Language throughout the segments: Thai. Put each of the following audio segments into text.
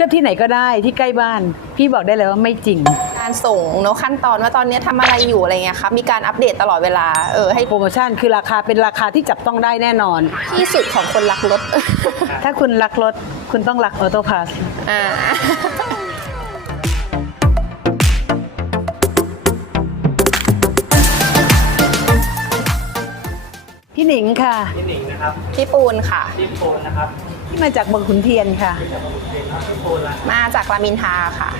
ลือบที่ไหนก็ได้ที่ใกล้บ้าน พี่บอกได้เลยว่าไม่จริง การส่งเนอะขั้นตอนว่าตอนนี้ทำอะไรอยู่อะไรเงี้ยครับมีการอัปเดตตลอดเวลาเออให้โปรโมชั่นคือราคาเป็นราคาที่จับต้องได้แน่นอน ที่สุดของคนรักรถ ถ้าคุณรักรถคุณต้องรักออโต้พาส อ่า พี่หนิงค่ะ พี่หนิงนะครับพี่ปูนค่ะ พี่โฟนนะครับที่มาจากบางขุนเทียนค่ะพี่โฟนละมาจากรามอินทราค่ะ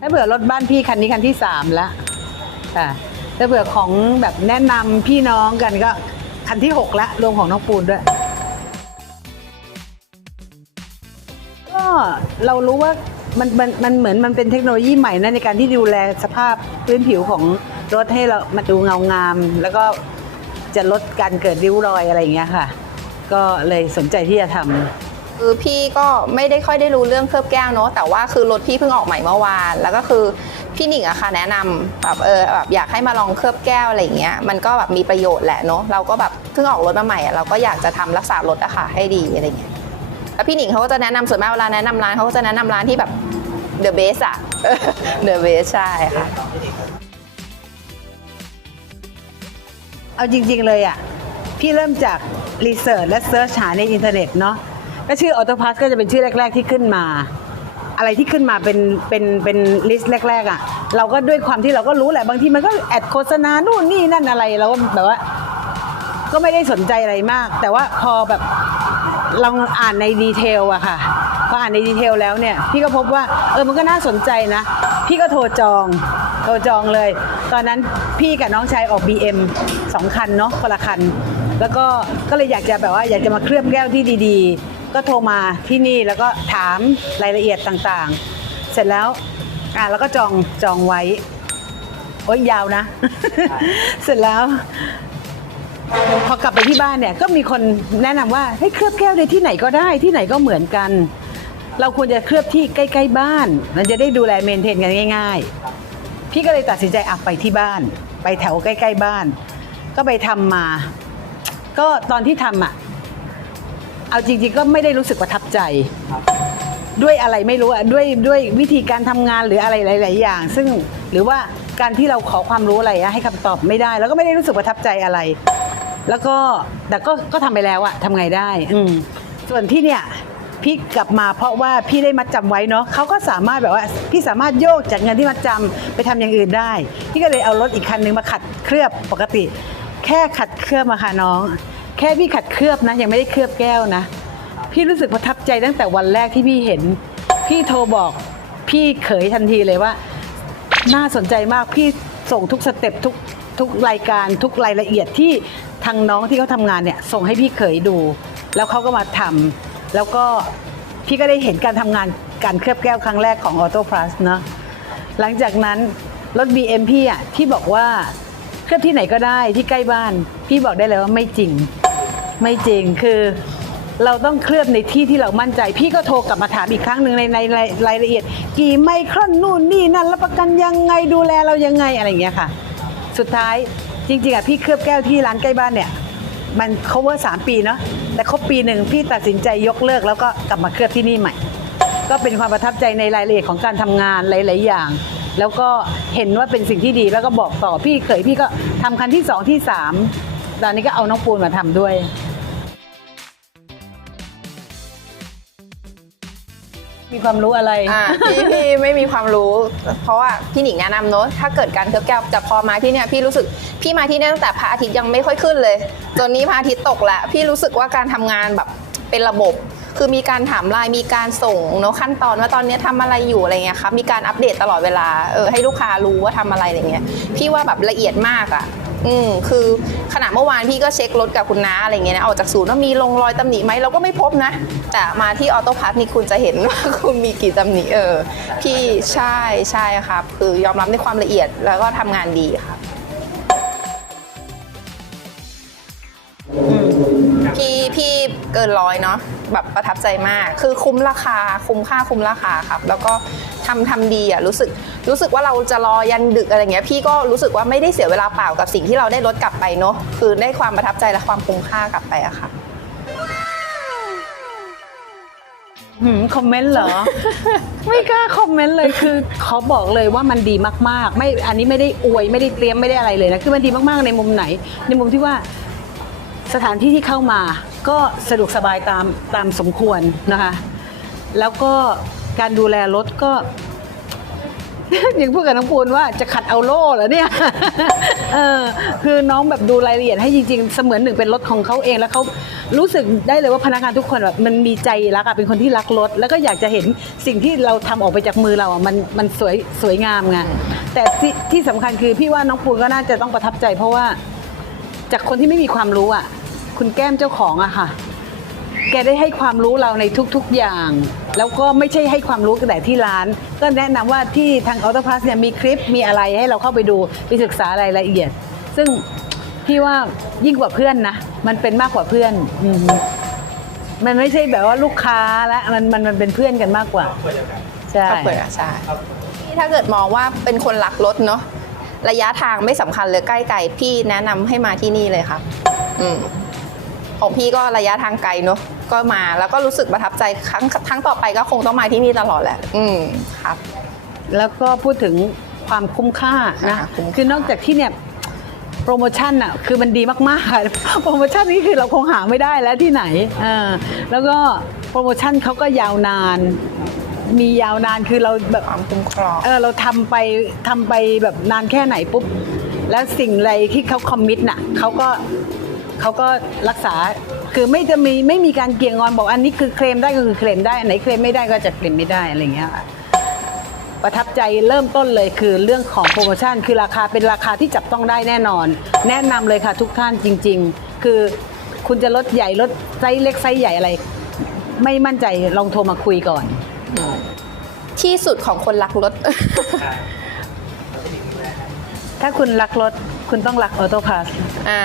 ถ้าเผื่อรถบ้านพี่คันนี้คันที่สามแล้วค่ะถ้าเผื่อของแบบแนะนำพี่น้องกันก็คันที่หกละรวมของน้องปูนด้วย ก็เรารู้ว่ามันมันมันเหมือนมันเป็นเทคโนโลยีใหม่นะในการที่ดูแลสภาพพื้นผิวของ รถให้เรามาดูเงางาม แล้วก็จะลดการเกิดริ้วรอยอะไรอย่างเงี้ยค่ะ ก็เลยสนใจที่จะทำ คือพี่ก็ไม่ได้ค่อยได้รู้เรื่องเคลือบแก้วเนอะแต่ว่าคือรถพี่เพิ่งออกใหม่เมื่อวาน แล้วก็คือพี่หนิงอะค่ะแนะนำแบบเออแบบอยากให้มาลองเคลือบแก้วอะไรอย่างเงี้ยมันก็แบบมีประโยชน์แหละเนอะเราก็แบบเพิ่งออกรถมาใหม่อะเราก็อยากจะทำรักษารถอะค่ะให้ดีอะไรเงี้ยแล้วพี่หนิงเขาก็จะแนะนำส่วนมากเวลาแนะนำร้านเขาก็จะแนะนำร้านที่แบบ the best อะ the best ใช่ค่ะ เอาจริง ๆ เลยอะ พี่เริ่มจากรีเสิร์ชและเซิร์ชหาในอินเทอร์เน็ตเนาะก็ชื่อออโตพาสก็จะเป็นชื่อแรก ๆ ที่ขึ้นมา อะไรที่ขึ้นมาเป็นเป็นเป็นลิสต์แรก ๆ อะ เราก็ด้วยความที่เราก็รู้แหละบางทีมันก็แอดโฆษณานู่นนี่นั่นอะไรเราก็แบบว่า ก็ไม่ได้สนใจอะไรมาก แต่ว่าพอแบบลองอ่านในดีเทลอะค่ะพออ่านในดีเทลแล้วเนี่ย พี่ก็พบว่าเออมันก็น่าสนใจนะ พี่ก็โทรจอง โทรจองเลย ตอนนั้นพี่กับน้องชายออก BM สองคันเนาะคนละคัน แล้วก็ก็เลยอยากจะแบบว่าอยากจะมาเคลือบแก้วที่ดีๆ ก็โทรมาที่นี่แล้วก็ถามรายละเอียดต่างๆ เสร็จแล้วอะแล้วก็จองจองไว้โอ้ยยาวนะ เสร็จแล้ว พอกลับไปที่บ้านเนี่ยก็มีคนแนะนำว่าให้เคลือบแก้วในที่ไหนก็ได้ที่ไหนก็เหมือนกัน เราควรจะเคลือบที่ใกล้ ๆ บ้าน มันจะได้ดูแลเมนเทนกันง่าย ๆ พี่ก็เลยตัดสินใจอะไปที่บ้าน ไปแถวใกล้ๆบ้าน ก็ไปทำมา ก็ตอนที่ทำอะ เอาจริง ๆ ก็ไม่ได้รู้สึกประทับใจ ด้วยอะไรไม่รู้อะด้วยด้วยวิธีการทำงานหรืออะไรหลาย ๆ อย่าง ซึ่งหรือว่าการที่เราขอความรู้อะไรอะให้คำตอบไม่ได้ แล้วก็ไม่ได้รู้สึกประทับใจอะไร แล้วก็แต่ก็ก็ทำไปแล้วอะทำไงได้ อืส่วนที่เนี่ย พี่กลับมาเพราะว่าพี่ได้มัดจำไว้เนาะเขาก็สามารถแบบว่าพี่สามารถโยกจากเงินที่มัดจำไปทำอย่างอื่นได้ พี่ก็เลยเอารถอีกคันนึงมาขัดเคลือบปกติ แค่ขัดเคลือบมาค่ะน้อง แค่พี่ขัดเคลือบนะ ยังไม่ได้เคลือบแก้วนะ พี่รู้สึกประทับใจตั้งแต่วันแรกที่พี่เห็น พี่โทรบอกพี่เขยทันทีเลยว่า น่าสนใจมากพี่ส่งทุกสเต็ปทุกทุกรายการทุกรายละเอียดที่ทางน้องที่เขาทำงานเนี่ยส่งให้พี่เขยดู แล้วเขาก็มาทำ แล้วก็พี่ก็ได้เห็นการทำงานการเคลือบแก้วครั้งแรกของ Auto Plus เนาะหลังจากนั้นรถ BM พี่อะที่บอกว่าเคลือบที่ไหนก็ได้ที่ใกล้บ้าน พี่บอกได้เลยว่าไม่จริง ไม่จริงคือเราต้องเคลือบในที่ที่เรามั่นใจ พี่ก็โทรกลับมาถามอีกครั้งหนึ่งในในในรายละเอียด กี่ไมครอนนู่นนี่นั่นรับประกันยังไงดูแลเรายังไงอะไรอย่างเงี้ยค่ะ สุดท้ายจริงๆอะพี่เคลือบแก้วที่ร้านใกล้บ้านเนี่ย มัน cover 3 ปีเนาะ แต่ครบปีหนึ่งพี่ตัดสินใจยกเลิกแล้วก็กลับมาเคลือบที่นี่ใหม่ ก็เป็นความประทับใจในรายละเอียดของการทำงานหลาย ๆ อย่าง แล้วก็เห็นว่าเป็นสิ่งที่ดีแล้วก็บอกต่อพี่เคยพี่ก็ทำคันที่สองที่สามตอนนี้ก็เอาน้องปูนมาทำด้วย มีความรู้อะไรอ่าพี่พี่ไม่มีความรู้ เพราะว่าพี่หนิงแนะนำเนอะถ้าเกิดการเคลือบแก้วจะพอมาที่เนี่ยพี่รู้สึกพี่มาที่เนี่ยตั้งแต่พระอาทิตย์ยังไม่ค่อยขึ้นเลยจนนี้พระอาทิตย์ตกแล้วพี่รู้สึกว่าการทำงานแบบเป็นระบบ คือมีการถามไลน์มีการส่งเนอะขั้นตอนว่าตอนนี้ทำอะไรอยู่อะไรเงี้ยครับมีการอัปเดตตลอดเวลาเออให้ลูกค้ารู้ว่าทำอะไรอะไรเงี้ยพี่ว่าแบบละเอียดมากอะ อืมคือขณะเมื่อวานพี่ก็เช็ครถกับคุณน้าอะไรเงี้ยนะออกจากศูนย์ว่ามีลงรอยตำหนิไหมเราก็ไม่พบนะ แต่มาที่ออโต้พาร์ทนี่คุณจะเห็นว่า คุณมีกี่ตำหนิเออ พี่ใช่ใช่ครับคือยอมรับในความละเอียดแล้วก็ทำงานดีครับพี่พี่เกินร้อยเนาะ แบบประทับใจมาก คือคุ้มราคา คุ้มค่าคุ้มราคาครับ แล้วก็ทำทำดีอะรู้สึกรู้สึกว่าเราจะรอยันดึกอะไรเงี้ยพี่ก็รู้สึกว่าไม่ได้เสียเวลาเปล่ากับสิ่งที่เราได้ลดกลับไปเนาะคือได้ความประทับใจและความคุ้มค่ากลับไปอะค่ะหืมคอมเมนต์เหรอ ไม่กล้าคอมเมนต์เลยคือเขาบอกเลยว่ามันดีมากๆ ไม่อันนี้ไม่ได้อวยไม่ได้เตรียมไม่ได้อะไรเลยนะคือมันดีมากๆในมุมไหน ในมุมที่ว่าสถานที่ที่เข้ามา ก็สะดวกสบายตามตามสมควรนะคะ แล้วก็การดูแลรถก็ ยังพูดกับน้องปูนว่าจะขัดเอาโล่เหรอเนี่ย เออคือน้องแบบดูรายละเอียดให้จริงๆ เสมือนหนึ่งเป็นรถของเขาเองแล้วเขารู้สึกได้เลยว่าพนักงานทุกคนแบบมันมีใจรักอะเป็นคนที่รักรถ แล้วก็อยากจะเห็นสิ่งที่เราทำออกไปจากมือเราอะมันมันสวยสวยงามไงแต่ที่ที่สำคัญคือพี่ว่าน้องปูนก็น่าจะต้องประทับใจ เพราะว่าจากคนที่ไม่มีความรู้อะ คุณแก้มเจ้าของอะค่ะ แกได้ให้ความรู้เราในทุกๆอย่าง แล้วก็ไม่ใช่ให้ความรู้แต่ที่ร้าน ก็แนะนำว่าที่ทางออโตพ u สเนี่ยมีคลิปมีอะไรให้เราเข้าไปดูไปศึกษารายละเอียด ซึ่งพี่ว่ายิ่งกว่าเพื่อนนะ มันเป็นมากกว่าเพื่อนอืมมันไม่ใช่แบบว่าลูกค้าละมันมันมันเป็นเพื่อนกันมากกว่าใช่ก็เปิดอะใช่พี่ถ้าเกิดมองว่าเป็นคนรักรถเนาะระยะทางไม่สำคัญเลยใกล้ไกลพี่แนะนำให้มาที่นี่เลยครับ อืม ของพี่ก็ระยะทางไกลเนาะก็มาแล้วก็รู้สึกประทับใจครั้งครั้งต่อไปก็คงต้องมาที่นี่ตลอดแหละ อืมครับ แล้วก็พูดถึงความคุ้มค่านะอ่าคุ้มค่า คือนอกจากที่เนี่ยโปรโมชั่นอะคือมันดีมากๆอะโปรโมชั่นนี้คือเราคงหาไม่ได้แล้วที่ไหนเออแล้วก็โปรโมชั่นเขาก็ยาวนาน มียาวนานคือเราแบบ ความคุ้มครอง เออเราทำไปทำไปแบบนานแค่ไหนปุ๊บ แล้วสิ่งอะไรที่เขาคอมมิตน่ะเขาก็ เขาก็รักษาคือไม่จะมีไม่มีการเกี่ยงงอนบอกอันนี้คือเคลมได้ก็คือเคลมได้อันไหนเคลมไม่ได้ก็จะเคลมไม่ได้อะไรอย่างเงี้ยค่ะประทับใจเริ่มต้นเลยคือเรื่องของโปรโมชั่น คือราคาเป็นราคาที่จับต้องได้แน่นอน แนะนำเลยค่ะทุกท่านจริง ๆ คือคุณจะลดใหญ่ลดไซส์เล็กไซส์ใหญ่อะไร ไม่มั่นใจลองโทรมาคุยก่อน ที่สุดของคนรักรถ ถ้าคุณรักรถ คุณต้องรักออโต้พาสอ่า